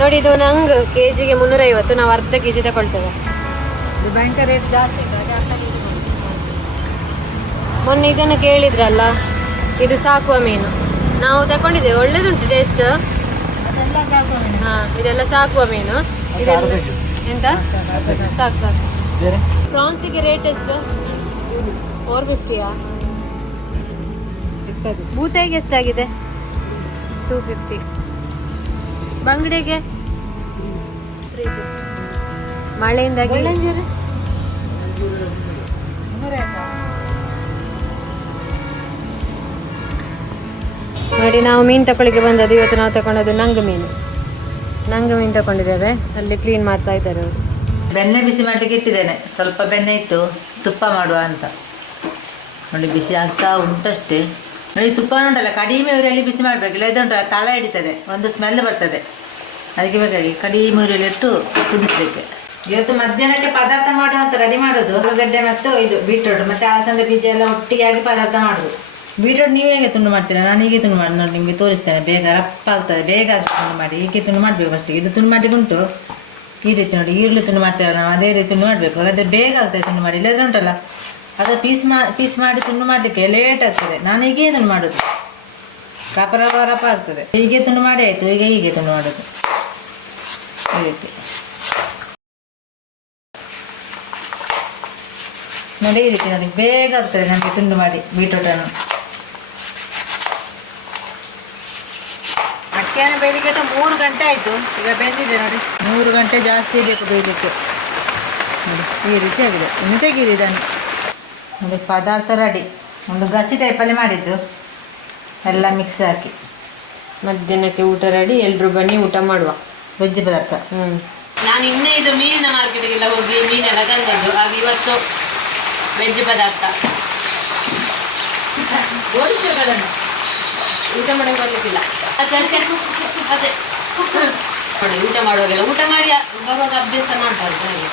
ನೋಡಿ ಇದು ನಂಗೆ ಕೆಜಿಗೆ 350, ನಾವು ಅರ್ಧ ಕೆಜಿ ತಗೊಳ್ತೇವೆ. ಭಯಂಕರ ರೇಟ್ ಜಾಸ್ತಿ. ಮೊನ್ನೆ ಇದನ್ನು ಕೇಳಿದ್ರಲ್ಲ, ಇದು ಸಾಕುವ ಮೀನು ನಾವು ತಗೊಂಡಿದ್ದೇವೆ, ಒಳ್ಳೇದುಂಟು ಟೇಸ್ಟ್. ಇದೆಲ್ಲ ಸಾಕುವ ಮೀನು. ಇದೆಲ್ಲ ಎಂತ ಸಾಕು ಸಾಕು. ಪ್ರಾನ್ಸಿಗೆ ರೇಟ್ ಎಷ್ಟು? 450ಯಾ? ಬೂತಾಯಿಗೆ ಎಷ್ಟಾಗಿದೆ? 250. ಬಂಗಡೆಗೆ 350. ಮಳೆಯಿಂದಾಗಿ ನೋಡಿ ನಾವು ಮೀನು ತಗೊಳ್ಳಿಕ್ಕೆ ಬಂದದ್ದು. ಇವತ್ತು ನಾವು ತಗೊಂಡದ್ದು ನಂಗೆ ಮೀನು ತಗೊಂಡಿದ್ದೇವೆ. ಅಲ್ಲಿ ಕ್ಲೀನ್ ಮಾಡ್ತಾ ಇದ್ದಾರೆ ಅವರು. ಬೆಣ್ಣೆ ಬಿಸಿ ಮಾಡಲಿಕ್ಕೆ ಇಟ್ಟಿದ್ದೇನೆ. ಸ್ವಲ್ಪ ಬೆಣ್ಣೆ ಇತ್ತು, ತುಪ್ಪ ಮಾಡುವ ಅಂತ. ನೋಡಿ ಬಿಸಿ ಆಗ್ತಾ ಉಂಟಷ್ಟೇ. ನೋಡಿ ತುಪ್ಪ ಉಂಟಲ್ಲ, ಕಡಿಮೆ ಉರಿಯಲ್ಲಿ ಬಿಸಿ ಮಾಡಬೇಕು, ಇಲ್ಲ ಇದುಂಟಲ್ಲ ತಳ ಹಿಡಿತದೆ, ಒಂದು ಸ್ಮೆಲ್ ಬರ್ತದೆ. ಅದಕ್ಕೆ ಬೇಕಾಗಿ ಕಡಿಮೆ ಉರಿಯಲ್ಲಿ ಇಟ್ಟು ಕುದಿಸ್ಲಿಕ್ಕೆ. ಇವತ್ತು ಮಧ್ಯಾಹ್ನಕ್ಕೆ ಪದಾರ್ಥ ಮಾಡುವ ಅಂತ ರೆಡಿ ಮಾಡೋದು. ಆಲೂಗಡ್ಡೆ ಮತ್ತು ಇದು ಬೀಟ್ರೋಟ್ ಮತ್ತು ಅಲಸಂದೆ ಬೀಜ ಎಲ್ಲ ಒಟ್ಟಿಗೆ ಆಗಿ ಪದಾರ್ಥ ಮಾಡೋದು. ಬೀಟ್ರೋಟ್ ನೀವು ಹೇಗೆ ತುಂಡು ಮಾಡ್ತೀರಾ? ನಾನು ಹೀಗೆ ತುಂಡು ಮಾಡಿ ನೋಡಿ ನಿಮಗೆ ತೋರಿಸ್ತೇನೆ. ಬೇಗ ರಪ್ಪ ಆಗ್ತದೆ, ಬೇಗ ಆಗ್ತದೆ ತುಂಡು ಮಾಡಿ. ಹೀಗೆ ತುಂಡು ಮಾಡಬೇಕು ಫಸ್ಟಿಗೆ. ಇದು ತುಂಡು ಮಾಡಿ ಉಂಟು ಈ ರೀತಿ ನೋಡಿ, ಈರುಳ್ಳಿ ತುಂಡು ಮಾಡ್ತೀರಲ್ಲ ನಾವು ಅದೇ ರೀತಿ ತುಂಡು ಮಾಡಬೇಕು. ಹಾಗಾದರೆ ಬೇಗ ಆಗ್ತದೆ ತುಂಡು ಮಾಡಿ. ಇಲ್ಲದ್ರೆ ಉಂಟಲ್ಲ ಅದು ಪೀಸ್ ಮಾಡಿ ತುಂಡು ಮಾಡಲಿಕ್ಕೆ ಲೇಟ್ ಆಗ್ತದೆ. ನಾನು ಹೀಗೆ ತುಂಡು ಮಾಡೋದು, ರಪ ಆಗ್ತದೆ. ಹೀಗೆ ತುಂಡು ಮಾಡಿ ಆಯಿತು. ಈಗ ಹೀಗೆ ತುಂಡು ಮಾಡೋದು ಈ ರೀತಿ ನೋಡಿ. ಈ ರೀತಿ ನೋಡಿ ಬೇಗ ಆಗ್ತದೆ ನನಗೆ ತುಂಡು ಮಾಡಿ ಬೀಟ್ರೋಟನ್ನು. ಅಕ್ಕಿಯನ್ನು ಬೇಯಲಿಕ್ಕೆ 3 ಗಂಟೆ ಆಯಿತು. ಈಗ ಬೆಂದಿದೆ ನೋಡಿ. 3 ಗಂಟೆ ಜಾಸ್ತಿ ಬೇಕು ಬೇಯಲಿಕ್ಕೆ. ನೋಡಿ ಈ ರೀತಿ ಆಗಿದೆ. ಇನ್ನು ತೆಗೀರಿ ಇದನ್ನು. ನೋಡಿ ಪದಾರ್ಥ ರೆಡಿ. ಒಂದು ಗಸಿ ಟೈಪಲ್ಲಿ ಮಾಡಿದ್ದು, ಎಲ್ಲ ಮಿಕ್ಸ್ ಹಾಕಿ. ಮಧ್ಯಾಹ್ನಕ್ಕೆ ಊಟ ರೆಡಿ. ಎಲ್ಲರೂ ಬನ್ನಿ ಊಟ ಮಾಡುವ. ವೆಜ್ ಪದಾರ್ಥ. ನಾನು ಇನ್ನೇ ಇದು ಮೀನಿನ ಮಾರ್ಕೆಟಿಗೆಲ್ಲ ಹೋಗಿ ಮೀನೆಲ್ಲ ತಂದದ್ದು. ಹಾಗೆ ಇವತ್ತು ವೆಜ್ ಪದಾರ್ಥ. ಊಟ ಮಾಡೋಕೆ ಬರ್ಲಿಕ್ಕಿಲ್ಲ. ಅದೇ ನೋಡಿ ಊಟ ಮಾಡುವಾಗೆಲ್ಲ ಊಟ ಮಾಡಿ ಬರುವಾಗ ಅಭ್ಯಾಸ ಮಾಡಬಾರ್ದು. ಹಾಗೆ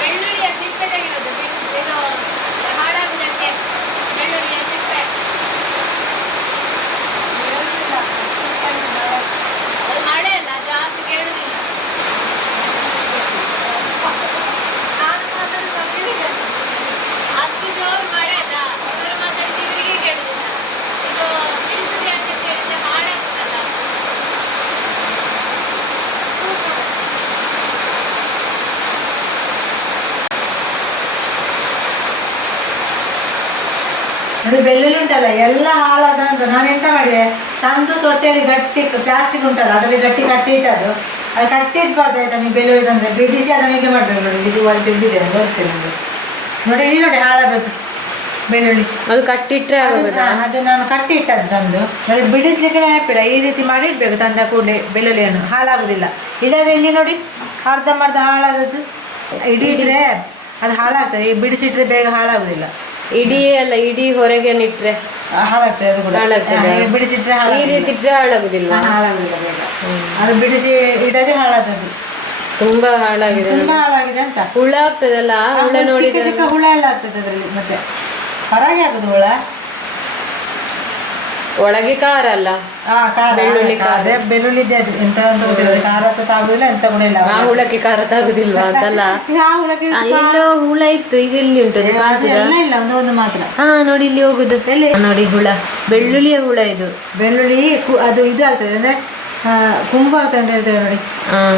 ಬೆಳ್ಳುಳ್ಳಿಯ ಸಿಪ್ಪೆ ತೆಗೆಯೋದು, ಇದು ಹಾಳಾಗುವುದಕ್ಕೆ ಬೆಳ್ಳುಳ್ಳಿಯ ಸಿಪ್ಪೆ ಅದು ಮಳೆ ಅಲ್ಲ, ಜಾಸ್ತಿ ಕೇಳುವುದಿಲ್ಲ. ಅಷ್ಟು ಜೋರು ಮಳೆ ಅಲ್ಲ, ಅವರು ಮಾತಾಡಿದ ಇವರಿಗೆ ಕೇಳುವುದಿಲ್ಲ. ಇದು ಬಿಡಿಸುತ್ತೆ ಅಂತ ಹೇಳಿದ್ರೆ ಹಾಳಾಗುತ್ತಲ್ಲ. ನೋಡಿ ಬೆಳ್ಳುಳ್ಳಿ ಉಂಟಲ್ಲ ಎಲ್ಲ ಹಾಳಾದ ಅಂತ ನಾನು ಎಂತ ಮಾಡಿದೆ, ತಂದು ತೊಟ್ಟೆಯಲ್ಲಿ ಗಟ್ಟಿ ಪ್ಲಾಸ್ಟಿಕ್ ಉಂಟಲ್ಲ ಅದರಲ್ಲಿ ಗಟ್ಟಿ ಕಟ್ಟಿ ಇಟ್ಟದ್ದು. ಅದು ಕಟ್ಟಿ ಇಟ್ಬಾರ್ದು ಆಯ್ತಾ ನೀವು ಬೆಳ್ಳುಳ್ಳಿ ತಂದರೆ. ಬಿಡಿಸಿ ಅದನ್ನು ಹೀಗೆ ಮಾಡಬೇಕು ನೋಡಿ. ಇದು ಒಂದು ತೆಗೆದಿದೆ ತೋರಿಸ್ತೇನೆ ನಿಮಗೆ. ನೋಡಿ ಇಲ್ಲಿ ನೋಡಿ ಹಾಳಾದದ್ದು ಬೆಳ್ಳುಳ್ಳಿ. ಅದು ಕಟ್ಟಿಟ್ರೆ ಆಗೋದಾ? ಅದು ನಾನು ಕಟ್ಟಿ ಇಟ್ಟದ್ದು ತಂದು. ನೋಡಿ ಬಿಡಿಸ್ಲಿಕ್ಕೆ ನೆನಪಿಲ್ಲ. ಈ ರೀತಿ ಮಾಡಿ ಇಡಬೇಕು ತಂದ ಕೂಡಲೇ ಬೆಳ್ಳುಳ್ಳಿಯನ್ನು, ಹಾಳಾಗೋದಿಲ್ಲ. ಇಲ್ಲದ್ರೆ ಇಲ್ಲಿ ನೋಡಿ ಅರ್ಧಂಬರ್ಧ ಹಾಳಾದದ್ದು. ಇಡೀ ಇದ್ರೆ ಅದು ಹಾಳಾಗ್ತದೆ, ಬಿಡಿಸಿಟ್ರೆ ಬೇಗ ಹಾಳಾಗುದಿಲ್ಲ. ಇಡೀ ಅಲ್ಲ, ಇಡೀ ಹೊರಗೆ ಇಟ್ರೆ ಹಾಳಾಗ್ತದೆ. ಅದು ಕೂಡ ಹಾಳಾಗ್ತದೆ. ಬಿಡಿಸಿಟ್ರೆ ಈ ರೀತಿ ಇಟ್ರೆ ಹಾಳಾಗುದಿಲ್ವಾ? ಹಾಳಾಗುದಿಲ್ಲ ಬೇಗ. ಅದು ಬಿಡಿಸಿ ಇಡದೆ ಹಾಳಾದದ್ದು. ತುಂಬಾ ಹಾಳಾಗಿದೆ, ತುಂಬಾ ಹಾಳಾಗಿದೆ ಅಂತ. ಹುಳ ಆಗ್ತದಲ್ಲ, ಹುಳ ನೋಡಿ ಚಿಕ್ಕ ಚಿಕ್ಕ ಹುಳ ಎಲ್ಲ ಆಗ್ತದೆ ಅದರಲ್ಲಿ. ಮತ್ತೆ ಹೊರಗೆ ಆಗುದು ಹುಳ, ಒಳಗೆ ಖಾರ ಅಲ್ಲ. ಬೆಳ್ಳುಳ್ಳಿ ಖಾರ, ಬೆಳ್ಳುಳ್ಳಿ ಎಂತ ಅಂತ ಗೊತ್ತಿಲ್ಲ. ಖಾರ ಸಹ ತಾಗುದಿಲ್ಲ, ಎಂತ ಕೂಡ ಇಲ್ಲ. ಆ ಹುಳಕ್ಕೆ ಖಾರ ತಾಗುದಿಲ್ವಾ ಅಂತಲ್ಲ. ಎಲ್ಲೋ ಹುಳ ಇತ್ತು, ಈಗ ಇಲ್ಲಿ ಉಂಟು. ಇಲ್ಲ ಒಂದು ಮಾತ್ರ. ಹಾ ನೋಡಿ ಇಲ್ಲಿ ಹೋಗುದು ನೋಡಿ ಹುಳ, ಬೆಳ್ಳುಳ್ಳಿಯ ಹುಳ ಇದು. ಬೆಳ್ಳುಳ್ಳಿ ಅದು ಇದು ಆಗ್ತದೆ ಅಂದ್ರೆ ಕುಂಭ ಆಗ್ತದೆ ಅಂತ ಹೇಳ್ತೇವೆ ನೋಡಿ.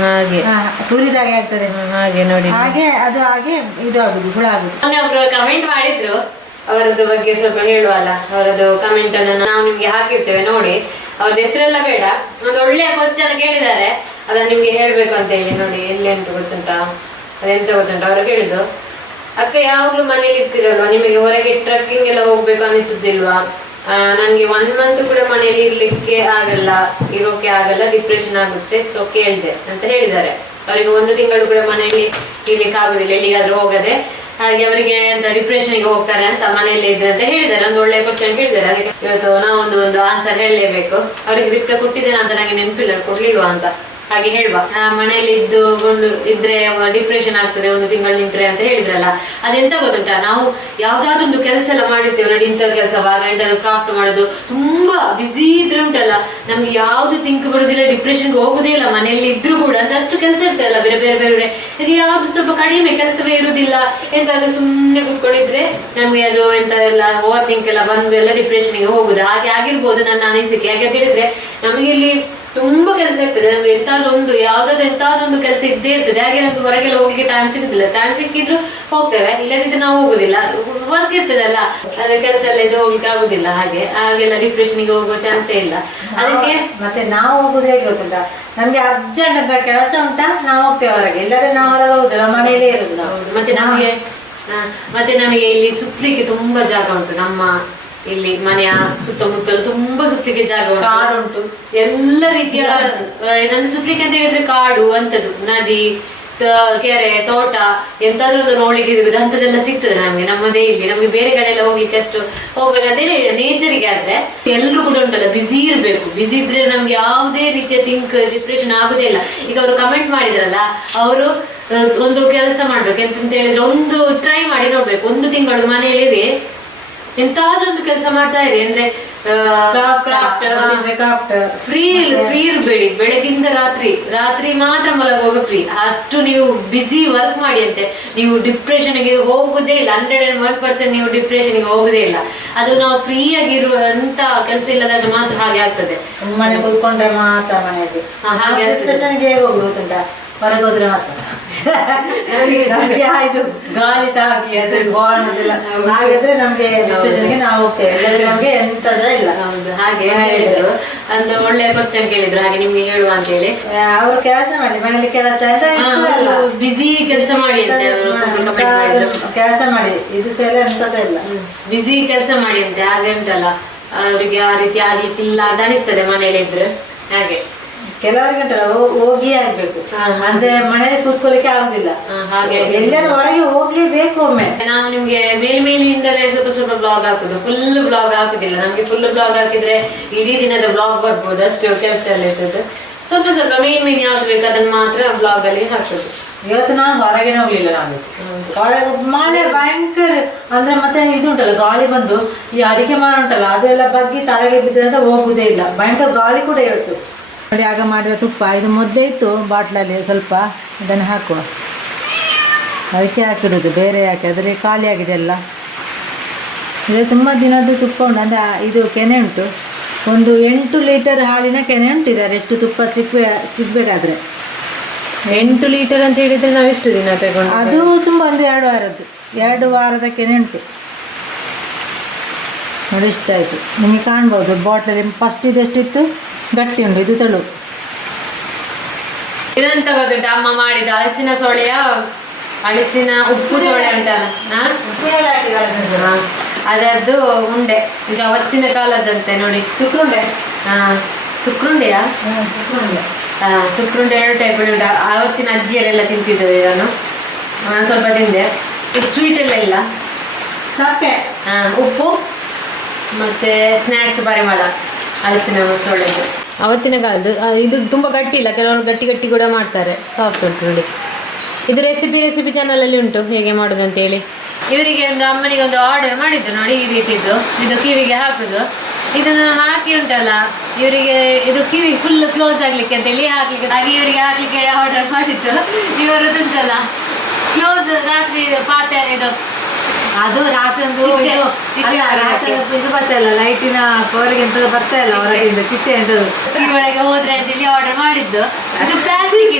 ಹಾಗೆ ತುರಿದಾಗೆ ಆಗ್ತದೆ ಹಾಗೆ ನೋಡಿ. ಹಾಗೆ ಅದು ಹಾಗೆ ಇದು ಆಗುದು, ಹುಳ ಆಗುದು. ಒಬ್ರು ಕಮೆಂಟ್ ಮಾಡಿದ್ರು, ಅವರದ್ದು ಬಗ್ಗೆ ಸ್ವಲ್ಪ ಹೇಳುವಲ್ಲ. ಅವರದ್ದು ಕಮೆಂಟ್ ಅನ್ನು ನಾವು ನಿಮ್ಗೆ ಹಾಕಿರ್ತೇವೆ ನೋಡಿ. ಅವ್ರದ್ದು ಹೆಸರೆಲ್ಲ ಬೇಡ, ಒಂದು ಒಳ್ಳೆಯ ಕ್ವಶ್ಚನ್ ಕೇಳಿದ್ದಾರೆ, ಅದನ್ನ ನಿಮ್ಗೆ ಹೇಳ್ಬೇಕು ಅಂತ ಹೇಳಿ. ನೋಡಿ ಎಲ್ಲಿ ಅಂತ ಗೊತ್ತುಂಟಾ, ಅದೆಂತ ಗೊತ್ತುಂಟಾ ಅವರು ಕೇಳಿದ್ದು, ಅಕ್ಕ ಯಾವಾಗ್ಲೂ ಮನೇಲಿ ಇರ್ತೀರಲ್ವಾ, ನಿಮಗೆ ಹೊರಗೆ ಟ್ರಕ್ಕಿಂಗ್ ಎಲ್ಲ ಹೋಗ್ಬೇಕು ಅನಿಸುದಿಲ್ವಾ? ನಂಗೆ 1 ಮಂತ್ ಕೂಡ ಮನೇಲಿ ಇರೋಕೆ ಆಗಲ್ಲ, ಡಿಪ್ರೆಷನ್ ಆಗುತ್ತೆ, ಸೊ ಕೇಳಿದೆ ಅಂತ ಹೇಳಿದ್ದಾರೆ. ಅವರಿಗೆ 1 ತಿಂಗಳು ಕೂಡ ಮನೆಯಲ್ಲಿ ಇರ್ಲಿಕ್ಕೆ ಆಗುದಿಲ್ಲ, ಎಲ್ಲಿಗಾದ್ರೂ ಹೋಗದೆ. ಹಾಗೆ ಅವರಿಗೆ ಅಂತ ಡಿಪ್ರೆಷನ್ಗೆ ಹೋಗ್ತಾರೆ ಅಂತ ಮನೆಯಲ್ಲಿ ಇದ್ರೆ ಅಂತ ಹೇಳಿದ್ದಾರೆ. ಒಂದು ಒಳ್ಳೆ ಕ್ವಶನ್ ಕೇಳಿದ್ದಾರೆ. ಅದಕ್ಕೆ ಇವತ್ತು ನಾವು ಒಂದು ಆನ್ಸರ್ ಹೇಳಲೇಬೇಕು. ಅವರಿಗೆ ರಿಪ್ಲೈ ಕೊಟ್ಟಿದ್ದೇನೆ ಅಂತ ನಂಗೆ ನೆನಪಿಲ್ಲ, ಕೊಡ್ಲಿಲ್ವಾ ಅಂತ. ಹಾಗೆ ಹೇಳುವ ಮನೆಯಲ್ಲಿ ಇದ್ದುಕೊಂಡು ಇದ್ರೆ ಡಿಪ್ರೆಷನ್ ಆಗ್ತದೆ ಒಂದು ತಿಂಗಳು ನಿಂತ್ರೆ ಅಂತ ಹೇಳಿದ್ರಲ್ಲ, ಅದೆಂತ ಗೊತ್ತುಂಟಾ, ನಾವು ಯಾವ್ದಾದೊಂದು ಕೆಲಸ ಎಲ್ಲ ಮಾಡಿರ್ತೇವೆ ನೋಡಿ, ಇಂಥ ಕೆಲಸವಾಗ ಎಂತಾದ್ರು ಕ್ರಾಫ್ಟ್ ಮಾಡೋದು, ತುಂಬಾ ಬಿಸಿ ಇದ್ರೆ ಉಂಟಲ್ಲ ನಮ್ಗೆ ಯಾವ್ದು ಥಿಂಕ್ ಬರುದಿಲ್ಲ, ಡಿಪ್ರೆಷನ್ಗೆ ಹೋಗುದೇ ಇಲ್ಲ. ಮನೆಯಲ್ಲಿ ಇದ್ರು ಕೂಡ ಅಂತ ಅಷ್ಟು ಕೆಲಸ ಇರ್ತದಲ್ಲ ಬೇರೆ ಬೇರೆ ಬೇರೆ, ಈಗ ಯಾವ್ದು ಸ್ವಲ್ಪ ಕಡಿಮೆ ಕೆಲಸವೇ ಇರುದಿಲ್ಲ, ಎಂತಾದ್ರೂ ಸುಮ್ಮನೆ ಕೂತ್ಕೊಂಡಿದ್ರೆ ನಮ್ಗೆ ಅದು ಎಂತ ಎಲ್ಲ ಓವರ್ ಥಿಂಕ್ ಎಲ್ಲ ಬಂದು ಎಲ್ಲ ಡಿಪ್ರೆಷನ್ಗೆ ಹೋಗುದು. ಹಾಗೆ ಆಗಿರ್ಬೋದು ನನ್ನ ಅನಿಸಿಕೆ. ಯಾಕೆ ಅಂತ ಹೇಳಿದ್ರೆ ನಮಗೆ ಇಲ್ಲಿ ತುಂಬಾ ಕೆಲಸ ಇರ್ತದೆ, ನಮ್ಗೆ ಎಂತಾದ್ರೂ ಒಂದು ಕೆಲಸ ಇದ್ದೇ ಇರ್ತದೆ. ಹಾಗೆ ನಮ್ಗೆ ಹೊರಗೆಲ್ಲ ಹೋಗ್ಲಿಕ್ಕೆ ಟೈಮ್ ಸಿಗುದಿಲ್ಲ. ಟೈಮ್ ಸಿಕ್ಕಿದ್ರು ಹೋಗ್ತೇವೆ, ಇಲ್ಲದಿದ್ರೆ ನಾವು ಹೋಗುದಿಲ್ಲ. ವರ್ಕ್ ಇರ್ತದಲ್ಲ, ಅದೇ ಕೆಲಸ ಎಲ್ಲ ಇದು ಹೋಗ್ಲಿಕ್ಕೆ ಆಗುದಿಲ್ಲ. ಹಾಗೆಲ್ಲ ಡಿಪ್ರೆಷನ್ಗೆ ಹೋಗುವ ಚಾನ್ಸೇ ಇಲ್ಲ. ಅದಕ್ಕೆ ಮತ್ತೆ ನಾವು ಹೋಗುದು ಹೇಗೆ ಗೊತ್ತುಂಟಾ, ನಮ್ಗೆ ಅರ್ಜೆಂಟ್ ಅಂತ ಕೆಲಸ ಉಂಟಾ ನಾವು ಹೋಗ್ತೇವೆ ಹೊರಗೆ, ಇಲ್ಲದ್ರೆ ನಾವು ಹೊರಗೆ ಹೋಗುದಿಲ್ಲ, ಮನೆಯಲ್ಲೇ ಇರುದು ನಾವು. ಮತ್ತೆ ನಮಗೆ ಇಲ್ಲಿ ಸುತ್ತಲಿಕ್ಕೆ ತುಂಬಾ ಜಾಗ ಉಂಟು. ನಮ್ಮ ಇಲ್ಲಿ ಮನೆಯ ಸುತ್ತಮುತ್ತಲು ತುಂಬಾ ಸುತ್ತಲಿಕ್ಕೆ ಜಾಗ ಉಂಟು, ಕಾಡು ಉಂಟು, ಎಲ್ಲ ರೀತಿಯ ನನ್ನ ಸುತ್ತಲಿಕ್ಕೆ ಅಂತ ಹೇಳಿದ್ರೆ ಕಾಡು ಅಂತದ್ದು, ನದಿ, ಕೆರೆ, ತೋಟ, ಎಂತಾದ್ರೂ ಒಂದು ನೋಡ್ಲಿಕ್ಕೆ ಇರುವುದು ಅಂತದೆಲ್ಲ ಸಿಗ್ತದೆ ನಮ್ಗೆ ನಮ್ಮದೇ ಇಲ್ಲಿ. ನಮ್ಗೆ ಬೇರೆ ಕಡೆ ಎಲ್ಲ ಹೋಗ್ಲಿಕ್ಕೆ ಅಷ್ಟು ಹೋಗ್ಬೇಕಂದ್ರೆ ನೇಚರಿಗೆ ಆದ್ರೆ ಎಲ್ರು ಕೂಡ ಉಂಟಲ್ಲ ಬಿಸಿ ಇರ್ಬೇಕು. ಬಿಸಿ ಇದ್ರೆ ನಮ್ಗೆ ಯಾವುದೇ ರೀತಿಯ ಡಿಪ್ರೆಷನ್ ಆಗುದೇ ಇಲ್ಲ. ಈಗ ಅವರು ಕಮೆಂಟ್ ಮಾಡಿದ್ರಲ್ಲ, ಅವರು ಒಂದು ಕೆಲಸ ಮಾಡ್ಬೇಕು ಎಂತ ಹೇಳಿದ್ರೆ ಒಂದು ಟ್ರೈ ಮಾಡಿ ನೋಡ್ಬೇಕು, 1 ತಿಂಗಳು ಮನೆಯಲ್ಲಿ ಎಂತಾದ್ರೂ ಒಂದು ಕೆಲಸ ಮಾಡ್ತಾ ಇರಿ. ಅಂದ್ರೆ ಫ್ರೀ ಇರ್ಬೇಡಿ, ಬೆಳಗಿಂದ ರಾತ್ರಿ ಮಾತ್ರ ಮಲಗುವಾಗ ಫ್ರೀ. ಅಷ್ಟು ನೀವು ಬಿಸಿ ವರ್ಕ್ ಮಾಡಿ ಅಂತೆ. ನೀವು ಡಿಪ್ರೆಷನ್ಗೆ ಹೋಗುದೇ ಇಲ್ಲ, 101% ನೀವು ಡಿಪ್ರೆಷನ್ಗೆ ಹೋಗುದೇ ಇಲ್ಲ. ಅದು ನಾವು ಫ್ರೀ ಆಗಿರುವಂತ ಕೆಲಸ ಇಲ್ಲದಾಗ ಮಾತ್ರ ಹಾಗೆ ಆಗ್ತದೆ. ಸುಮ್ಮನೆ ಕೂತ್ಕೊಂಡ್ರೆ ಮಾತ್ರ ಮನೆಯಲ್ಲಿ ಹಾಗೆ ಡಿಪ್ರೆಷನ್ಗೆ ಹೇಗೆ ಹೋಗುತ್ತಂತ ಹೊರಗೆ ಹೋದ್ರೆ ಮಾತ್ರ ಇದು ಗಾಳಿ ತಾಗಿ ಅದ್ರ ಗೋಳದಿಲ್ಲ, ಹಾಗಾದ್ರೆ ನಮ್ಗೆ ಡಿಪ್ರೆಷನ್ಗೆ ನಾವು ಹೋಗ್ತೇವೆ, ಇಲ್ಲದ್ರೆ ನಮ್ಗೆ ಎಂತದ ಇಲ್ಲ. ಹೌದು, ಹಾಗೆ ಹೇಳಿದ್ರು. ಒಂದು ಒಳ್ಳೆ ಕ್ವಶನ್ ಕೇಳಿದ್ರು, ಹಾಗೆ ನಿಮ್ಗೆ ಹೇಳುವ ಅಂತ ಹೇಳಿ. ಅವ್ರು ಕೆಲಸ ಮಾಡಿ ಮನೇಲಿ ಕೆಲಸ ಬಿಸಿ ಕೆಲಸ ಮಾಡಿ ಅಂತೆ ಕೆಲಸ ಮಾಡಿ, ಇದು ಸಹ ಎಂತ ಇಲ್ಲ, ಬಿಸಿ ಕೆಲಸ ಮಾಡಿ ಅಂತೆ. ಹಾಗೆ ಉಂಟಲ್ಲ ಅವರಿಗೆ ಆ ರೀತಿ ಆಗ್ಲಿಕ್ಕಿಲ್ಲ ಅಂತ ಅನಿಸ್ತದೆ ಮನೇಲಿ ಇದ್ರೆ. ಹಾಗೆ ಕೆಲವರಿಗೆ ಉಂಟಲ್ಲ ಹೋಗಿ ಆಗ್ಬೇಕು, ಅಂದ್ರೆ ಮನೇಲಿ ಕೂತ್ಕೊಳ್ಳಿಕ್ಕೆ ಆಗುದಿಲ್ಲ, ಹಾಗೆ ಎಲ್ಲರೂ ಹೊರಗೆ ಹೋಗ್ಲೇಬೇಕು. ಒಮ್ಮೆ ನಾವು ನಿಮ್ಗೆ ಮೇಲಿಂದಲೇ ಸ್ವಲ್ಪ ಬ್ಲಾಗ್ ಹಾಕುದು, ಫುಲ್ ಬ್ಲಾಗ್ ಹಾಕುದಿಲ್ಲ. ನಮ್ಗೆ ಫುಲ್ ಬ್ಲಾಗ್ ಹಾಕಿದ್ರೆ ಇಡೀ ದಿನದ ಬ್ಲಾಗ್ ಬರ್ಬೋದು, ಅಷ್ಟು ಕೆಲಸ ಎಲ್ಲ ಇರ್ತದೆ. ಸ್ವಲ್ಪ ಮೇನ್ ಯಾವ್ದು ಬೇಕು ಅದನ್ನ ಮಾತ್ರ ಬ್ಲಾಗ್ ಅಲ್ಲಿ ಹಾಕುದು. ಇವತ್ತು ನಾನು ಹೊರಗೆ ಹೋಗ್ಲಿಲ್ಲ, ನಾನು ಹೊರಗೆ ಮಳೆ ಭಯಂಕರ ಅಂದ್ರೆ ಮತ್ತೆ ಇದು ಉಂಟಲ್ಲ ಗಾಳಿ ಬಂದು ಈ ಅಡಿಕೆ ಮರ ಉಂಟಲ್ಲ ಅದೆಲ್ಲ ಬಗ್ಗಿ ತಲೆಗೆ ಬಿದ್ದರೆ ಅಂತ ಹೋಗುದೇ ಇಲ್ಲ, ಭಯಂಕರ ಗಾಳಿ ಕೂಡ ಇವತ್ತು. ನೋಡಿ ಆಗ ಮಾಡಿದ ತುಪ್ಪ ಇದು ಮೊದಲೇ ಇತ್ತು ಬಾಟ್ಲಲ್ಲಿ, ಸ್ವಲ್ಪ ಇದನ್ನು ಹಾಕುವ, ಅದಕ್ಕೆ ಹಾಕಿಡೋದು, ಬೇರೆ ಯಾಕೆ ಅದರಲ್ಲಿ ಖಾಲಿ ಆಗಿದೆ ಎಲ್ಲ. ಇದು ತುಂಬ ದಿನದ್ದು ತುಪ್ಪ ಉಂಟು, ಅಂದರೆ ಇದು ಕೆನೆ ಉಂಟು, ಒಂದು 8 ಲೀಟರ್ ಹಾಲಿನ ಕೆನೆ ಉಂಟಿದ್ದಾರೆ. ಎಷ್ಟು ತುಪ್ಪ ಸಿಗಬೇಕಾದ್ರೆ 8 ಲೀಟರ್ ಅಂತ ಹೇಳಿದ್ರೆ ನಾವು ಎಷ್ಟು ದಿನ ತಗೊಂಡು? ಅದು ತುಂಬ ಒಂದು 2 ವಾರದ ಕೆನೆ ಉಂಟು ನೋಡಿ. ಇಷ್ಟ ಆಯಿತು, ನಿಮಗೆ ಕಾಣ್ಬೋದು ಬಾಟ್ಲಲ್ಲಿ. ಫಸ್ಟ್ ಇದೆಷ್ಟಿತ್ತು, ಗಟ್ಟಿ ಉಂಟು, ಇದು ತೆಳು. ಇದಂತ ಗೊತ್ತುಂಟು ಅಮ್ಮ ಮಾಡಿದ ಹಲಸಿನ ಉಪ್ಪು ಸೋಳೆ ಉಂಟಲ್ಲ, ಅದದ್ದು ಉಂಡೆ. ಈಗ ಅವತ್ತಿನ ಕಾಲದಂತೆ ನೋಡಿ, ಸುಕ್ರುಂಡೆ. ಸುಕ್ರುಂಡೆಯಾ? ಸುಕ್ರುಂಡೆ 2 ಟೈಪ್ ಉಂಟು. ಅವತ್ತಿನ ಅಜ್ಜಿಯರೆಲ್ಲ ತಿಂತಿದ್ದೇವೆ, ನಾನು ಸ್ವಲ್ಪ ತಿಂದೆ. ಇದು ಸ್ವೀಟ್ ಎಲ್ಲ ಇಲ್ಲ, ಸಪ್ಪೆ, ಉಪ್ಪು ಮತ್ತೆ ಸ್ನ್ಯಾಕ್ಸ್ ಪರಿಮಳ, ಹಲಸಿನ ಸೋಳೆದು ಅವತ್ತಿನ ಕಾಲದ್ದು. ಇದು ತುಂಬ ಗಟ್ಟಿ ಇಲ್ಲ, ಕೆಲವರು ಗಟ್ಟಿ ಕೂಡ ಮಾಡ್ತಾರೆ, ಸಾಫ್ಟ್ ಉಂಟು ನೋಡಿ. ಇದು ರೆಸಿಪಿ ಚಾನಲಲ್ಲಿ ಉಂಟು ಹೇಗೆ ಮಾಡೋದು ಅಂತೇಳಿ. ಇವರಿಗೆ ಅಮ್ಮನಿಗೆ ಒಂದು ಆರ್ಡರ್ ಮಾಡಿದ್ದು ನೋಡಿ, ಈ ರೀತಿದ್ದು. ಇದು ಕಿವಿಗೆ ಹಾಕುದು, ಇದನ್ನು ಹಾಕಿ ಉಂಟಲ್ಲ ಇವರಿಗೆ, ಇದು ಕಿವಿ ಫುಲ್ ಕ್ಲೋಸ್ ಆಗ್ಲಿಕ್ಕೆ ಅಂತೇಳಿ ಹಾಕ್ಲಿಕ್ಕೆ, ಹಾಗೆ ಇವರಿಗೆ ಹಾಕ್ಲಿಕ್ಕೆ ಆರ್ಡರ್ ಮಾಡಿದ್ದು. ಇವರದ್ದು ಉಂಟಲ್ಲ ಕ್ಲೋಸ್, ರಾತ್ರಿ ಪಾತ್ರೆ ಇದು ಅದು ರಾತ್ರಿ ಒಂದು ಇದು ಬರ್ತಾ ಇಲ್ಲ, ಲೈಟಿನ ಪವರ್ಗೆ ಎಂತದ್ದು ಬರ್ತಾ ಇಲ್ಲ ಹೊರಗಿಂದ, ಚಿಟ್ಟೆ ಎಂತದ್ದು ಒಳಗೆ ಹೋದ್ರೆ ಅಂತೇಳಿ ಆರ್ಡರ್ ಮಾಡಿದ್ದು. ಇದು ಪ್ಲಾಸ್ಟಿಕ್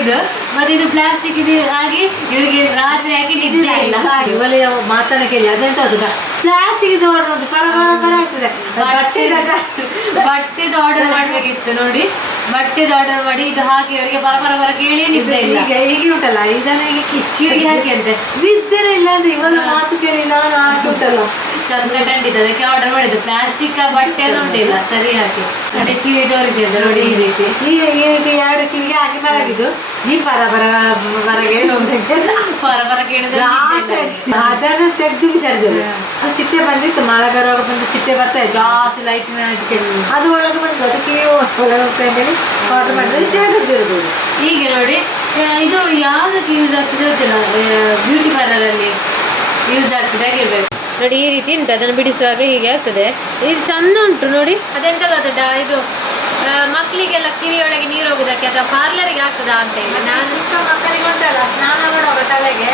ಇದು, ಮತ್ತೆ ಇದು ಪ್ಲಾಸ್ಟಿಕ್ ಇದು ಆಗಿ ಇವರಿಗೆ ರಾತ್ರಿ ಹಾಕಿ ನಿದ್ದೆ ಇಲ್ಲ. ಇವಳಿ ಮಾತಾಡ ಕೇಳಿ ಅದೆಂತದ್ದು ಪ್ಲಾಸ್ಟಿಕ್ ಇದು ಆರ್ಡರ್ ಪರ ಆಗ್ತದೆ. ಬಟ್ಟೆದು ಆರ್ಡರ್ ಮಾಡ್ಬೇಕಿತ್ತು ನೋಡಿ, ಬಟ್ಟೆದು ಆರ್ಡರ್ ಮಾಡಿ ಇದು ಹಾಕಿ ಅವರಿಗೆ ಪರ ಕೇಳಿ ನಿದ್ದೆ ಇಲ್ಲ. ಹೀಗೆ ಉಂಟಲ್ಲ ಇದನ್ನ ಕಿವಿಗೆ ಹಾಕಿ ಅಂತೆ ಬಿದ್ದರೆ ಇಲ್ಲ ಅಂದ್ರೆ ಇವಾಗ ಮಾತು ಕೇಳಿ ನಾನು ಹಾಕಿ ಉಂಟಲ್ಲ ಚಂದ ಖಂಡಿತ ಅದಕ್ಕೆ ಆರ್ಡರ್ ಮಾಡಿದ್ದು. ಪ್ಲಾಸ್ಟಿಕ್ ಬಟ್ಟೆ ನೋಡಿಲ್ಲ ಸರಿಯಾಗಿ ಅದೇ ಕಿವಿ ತೋರಿಸಿದ್ದು ನೋಡಿ ಈ ರೀತಿ. ಈ ರೀತಿ 2 ಕಿವಿಗೆ ಹಾಕಿ ಮಲಗಿದ್ದು ಈ ಹೊರಗೆ ಪರ ಕೇಳಿದ್ರೆ ಅದನ್ನು ತೆಗ್ದು ಬಿಸಾಡಿದ್ರು. ಅದು ಚಿಟ್ಟೆ ಬಂದಿತ್ತು, ಮಳೆ ಬರುವಾಗ ಬಂದು ಚಿಟ್ಟೆ ಬರ್ತಾರೆ ಜಾಸ್ತಿ ಲೈಟ್ ಅದು ಒಳಗೆ ಬಂದು ಅದಕ್ಕೆ ಒಳಗೆ ಹೋಗ್ತಾ ಇದ್ದೇನೆ ಆರ್ಡರ್ ಮಾಡಿದ್ರೆ ಚೆನ್ನಾಗಿರ್ಬೋದು. ಹೀಗೆ ನೋಡಿ ಇದು ಯಾವ್ದಕ್ಕೆ ಯೂಸ್ ಆಗ್ತದೆ ಗೊತ್ತಿಲ್ಲ, ಬ್ಯೂಟಿ ಪಾರ್ಲರ್ ಅಲ್ಲಿ ಯೂಸ್ ಆಗ್ತದೆ ಆಗಿರ್ಬೇಕು ನೋಡಿ. ಈ ರೀತಿ ಉಂಟು, ಅದನ್ನು ಬಿಡಿಸುವಾಗ ಹೀಗೆ ಆಗ್ತದೆ. ಇದು ಚಂದ ಉಂಟು ನೋಡಿ. ಅದೆಂತ ಗೊತ್ತದ, ಇದು ಮಕ್ಕಳಿಗೆಲ್ಲ ಕಿವಿಯೊಳಗೆ ನೀರು ಹೋಗುದಕ್ಕೆ ಅಥವಾ ಪಾರ್ಲರ್ಗೆ ಆಗ್ತದಾ ಅಂತ ಹೇಳಿ ನಾನು ಮಕ್ಕಳಿಗೆ ಉಂಟಲ್ಲ ಸ್ನಾನ ಮಾಡುವಾಗ ತಲೆಗೆ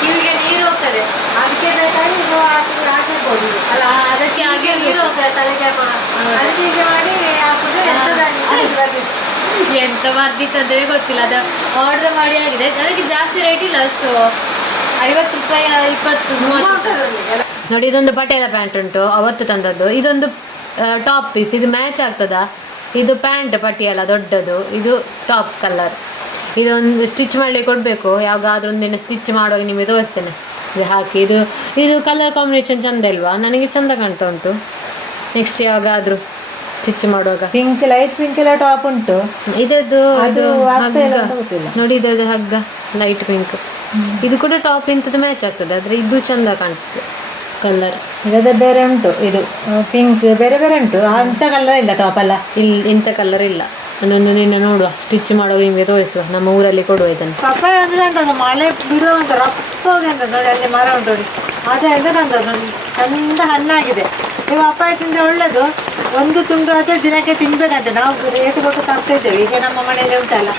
ಕಿವಿಗೆ ನೀರು ಹೋಗ್ತದೆ, ಅದಕ್ಕೆ ಬೇಕಾಗಿ ಇದು ಹಾಕಿರ್ಬೋದು ಅಲ್ಲ, ಅದಕ್ಕೆ ಹಾಗೆ ನೀರು ಹೋಗ್ತದೆ ತಲೆಗೆ ಅದಕ್ಕೆ ಹೀಗೆ ಮಾಡಿ ಹಾಕುದು. ಎಂತ ಬರ್ದಿತ್ತಂದ್ರೆ ಗೊತ್ತಿಲ್ಲ, ಅದು ಆರ್ಡರ್ ಮಾಡಿ ಆಗಿದೆ. ಅದಕ್ಕೆ ಜಾಸ್ತಿ ರೇಟ್ ಇಲ್ಲ, ಅಷ್ಟು 50 ರೂಪಾಯಿ 20 30 ನೋಡಿ. ಇದೊಂದು ಪಟೇಲ ಪ್ಯಾಂಟ್ ಉಂಟು, ಅವತ್ತು ತಂದದ್ದು. ಇದೊಂದು ಟಾಪ್ ಪೀಸ್, ಇದು ಮ್ಯಾಚ್ ಆಗ್ತದಾ? ಇದು ಪ್ಯಾಂಟ್ ಪಟಿಯಲ್ಲ ದೊಡ್ಡದು, ಇದು ಟಾಪ್ ಕಲರ್. ಇದೊಂದು ಸ್ಟಿಚ್ ಮಾಡಲಿಕ್ಕೆ ಕೊಡಬೇಕು, ಯಾವಾಗಾದ್ರೂ ಒಂದಿನ ಸ್ಟಿಚ್ ಮಾಡುವಾಗ ನಿಮಗೆ ತೋರಿಸ್ತೇನೆ. ಇದು ಹಾಕಿ ಇದು ಕಲರ್ ಕಾಂಬಿನೇಷನ್ ಚಂದ ಇಲ್ವಾ? ನನಗೆ ಚಂದ ಕಾಣ್ತಾ ಉಂಟು. ನೆಕ್ಸ್ಟ್ ಯಾವಾಗಾದ್ರೂ ಸ್ಟಿಚ್ ಮಾಡುವಾಗ. ಪಿಂಕ್, ಲೈಟ್ ಪಿಂಕ್ ಎಲ್ಲ ಟಾಪ್ ಉಂಟು. ಇದರದ್ದು ಅದು ಹಗ್ಗ ಗೊತ್ತಿಲ್ಲ ನೋಡಿ, ಇದರದ್ದು ಹಗ್ಗ ಲೈಟ್ ಪಿಂಕ್. ಇದು ಕೂಡ ಟಾಪ್ ಇಂಥದ್ದು ಮ್ಯಾಚ್ ಆಗ್ತದೆ, ಆದ್ರೆ ಇದು ಚಂದ ಕಾಣ್ತದೆ ಕಲರ್. ಇದರ ಬೇರೆ ಉಂಟು, ಇದು ಪಿಂಕ್ ಬೇರೆ ಬೇರೆ ಉಂಟು. ಅಂತ ಕಲರ್ ಇಲ್ಲ ಟಾಪ್ ಅಲ್ಲ, ಇಲ್ಲಿ ಇಂಥ ಕಲರ್ ಇಲ್ಲ. ಒಂದೊಂದು ನಿನ್ನ ನೋಡುವ, ಸ್ಟಿಚ್ ಮಾಡುವ ನಿಮಗೆ ತೋರಿಸುವ, ನಮ್ಮ ಊರಲ್ಲಿ ಕೊಡುವ ಇದನ್ನು. ಪಪ್ಪಾಯ ಅಂದ್ರೆ ಅಂತದ್ದು ಮಳೆ ಬಿಡುವ ಅಂತ ರಪ್ಪ ಅಂತ ನೋಡಿ, ಅಲ್ಲಿ ಮರ ಉಂಟು ನೋಡಿ, ಅದೇ ಎಂತದಂತ ನೋಡಿ ಚಂದ ಹಣ್ಣಾಗಿದೆ. ನೀವು ಪಪ್ಪಾಯ ತಿಂದ್ರೆ ಒಳ್ಳೇದು. ಒಂದು ತುಂಡು ಆದರೆ ದಿನಕ್ಕೆ ತಿನ್ಬೇಕಂತೆ. ನಾವು ರೇಟ್ ಕೊಟ್ಟು ತರ್ತಾ ಇದ್ದೇವೆ, ಈಗ ನಮ್ಮ ಮನೆಯಲ್ಲಿ ಉಂಟಲ್ಲ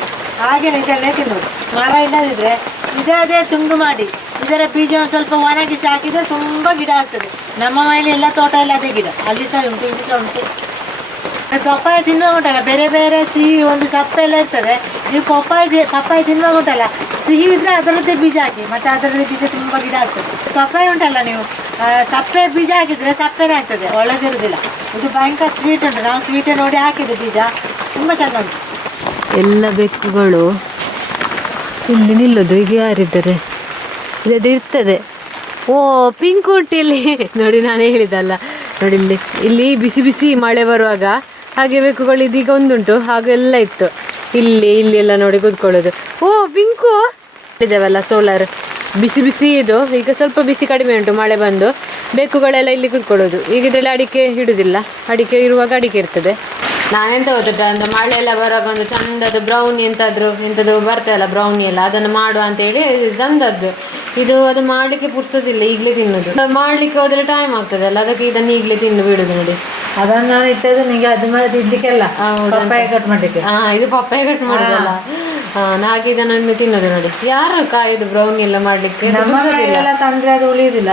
ಹಾಗೆ ಇದನ್ನೇ ತಿನ್ನೋದು. ಮರ ಇಲ್ಲದಿದ್ರೆ ಇದೇ ತುಂಡು ಮಾಡಿ ಇದರ ಬೀಜ ಒಂದು ಸ್ವಲ್ಪ ಒಣಗಿಸಿ ಹಾಕಿದ್ರೆ ತುಂಬ ಗಿಡ ಆಗ್ತದೆ. ನಮ್ಮ ಮನೆಯಲ್ಲಿ ಎಲ್ಲ ತೋಟ ಎಲ್ಲ ಅದೇ ಗಿಡ, ಅಲ್ಲಿ ಸಹ ಉಂಟು, ಇಲ್ಲಿ ಸಹ ಉಂಟು. ಪಪ್ಪಾಯ ತಿನ್ನುವಾಗ ಉಂಟಲ್ಲ ಬೇರೆ ಬೇರೆ ಸಿಹಿ ಒಂದು ಸಪ್ಪೆ ಎಲ್ಲ ಇರ್ತದೆ. ನೀವು ಪಪ್ಪಾಯ ತಿನ್ನುವಾಗ ಉಂಟಲ್ಲ ಸಿಹಿ ಇದ್ರೆ ಅದರದ್ದೇ ಬೀಜ ಹಾಕಿ, ಮತ್ತೆ ಅದರದ್ದೇ ಬೀಜ ತುಂಬ ಗಿಡ ಆಗ್ತದೆ. ಪಪ್ಪಾಯ ಉಂಟಲ್ಲ ನೀವು ಸಪ್ಪೆ ಬೀಜ ಹಾಕಿದ್ರೆ ಸಪ್ಪೆನೇ ಆಗ್ತದೆ, ಒಳ್ಳೆದಿರುವುದಿಲ್ಲ. ಇದು ಭಯಂಕರ ಸ್ವೀಟ್ ಉಂಟು, ನಾವು ಸ್ವೀಟೇ ನೋಡಿ ಹಾಕಿದ್ದು ಬೀಜ, ತುಂಬ ಚೆಂದ ಉಂಟು. ಎಲ್ಲ ಬೆಕ್ಕುಗಳು ಇಲ್ಲಿ ನಿಲ್ಲೋದು. ಈಗ ಯಾರಿದ್ದಾರೆ? ಇದು ಇರ್ತದೆ. ಓ ಪಿಂಕ್ ಉಂಟು ಇಲ್ಲಿ ನೋಡಿ, ನಾನೇ ಹೇಳಿದಲ್ಲ ನೋಡಿ. ಇಲ್ಲಿ ಬಿಸಿ ಬಿಸಿ ಮಳೆ ಬರುವಾಗ ಹಾಗೆ ಬೆಕ್ಕುಗಳು ಇದೀಗ ಒಂದುಂಟು, ಹಾಗೆಲ್ಲ ಇತ್ತು. ಇಲ್ಲಿ ಎಲ್ಲ ನೋಡಿ ಕೂತ್ಕೊಳ್ಳೋದು. ಓ ಪಿಂಕು ಇದ್ದಾವಲ್ಲ ಸೋಲಾರ್, ಬಿಸಿ ಬಿಸಿ ಇದು. ಈಗ ಸ್ವಲ್ಪ ಬಿಸಿ ಕಡಿಮೆ ಉಂಟು, ಮಳೆ ಬಂದು ಬೆಕ್ಕುಗಳೆಲ್ಲ ಇಲ್ಲಿ ಕೂತ್ಕೊಳ್ಳೋದು. ಈಗ ಇದರಲ್ಲಿ ಅಡಿಕೆ ಹಿಡುದಿಲ್ಲ, ಅಡಿಕೆ ಇರುವಾಗ ಅಡಿಕೆ ಇರ್ತದೆ. ನಾನೆಂತ ಗೊತ್ತುಂಟ, ಒಂದು ಮಳೆ ಎಲ್ಲ ಬರುವಾಗ ಒಂದು ಚಂದದ್ದು ಬ್ರೌನಿ ಎಂಥದ್ದು ಬರ್ತದಲ್ಲ ಬ್ರೌನಿ ಎಲ್ಲ, ಅದನ್ನು ಮಾಡುವ ಅಂತೇಳಿ ತಂದದ್ದು. ಇದು ಅದು ಮಾಡಲಿಕ್ಕೆ ಪುರ್ಸೋದಿಲ್ಲ, ಈಗಲೇ ತಿನ್ನೋದು. ಮಾಡ್ಲಿಕ್ಕೆ ಹೋದ್ರೆ ಟೈಮ್ ಆಗ್ತದೆ ಅಲ್ಲ, ಅದಕ್ಕೆ ಇದನ್ನು ಈಗಲೇ ತಿನ್ನು ಬಿಡುದು ನೋಡಿ. ಅದನ್ನು ನಾನು ಇಟ್ಟದ್ದು ನಿಮಗೆ ಅದು ಮಾಡಿ ತಿನ್ಲಿಕ್ಕೆಲ್ಲ, ಪಪ್ಪಾಯ ಕಟ್ ಮಾಡಲಿಕ್ಕೆ. ಇದು ಪಪ್ಪಾಯ ಕಟ್ ಮಾಡೋದಲ್ಲ, ಹಾಗೆ ಇದನ್ನು ತಿನ್ನೋದು ನೋಡಿ. ಯಾರು ಕಾಯುದು ಬ್ರೌನಿ ಎಲ್ಲ ಮಾಡ್ಲಿಕ್ಕೆ? ಎಲ್ಲ ತಂದ್ರೆ ಅದು ಉಳಿಯುದಿಲ್ಲ.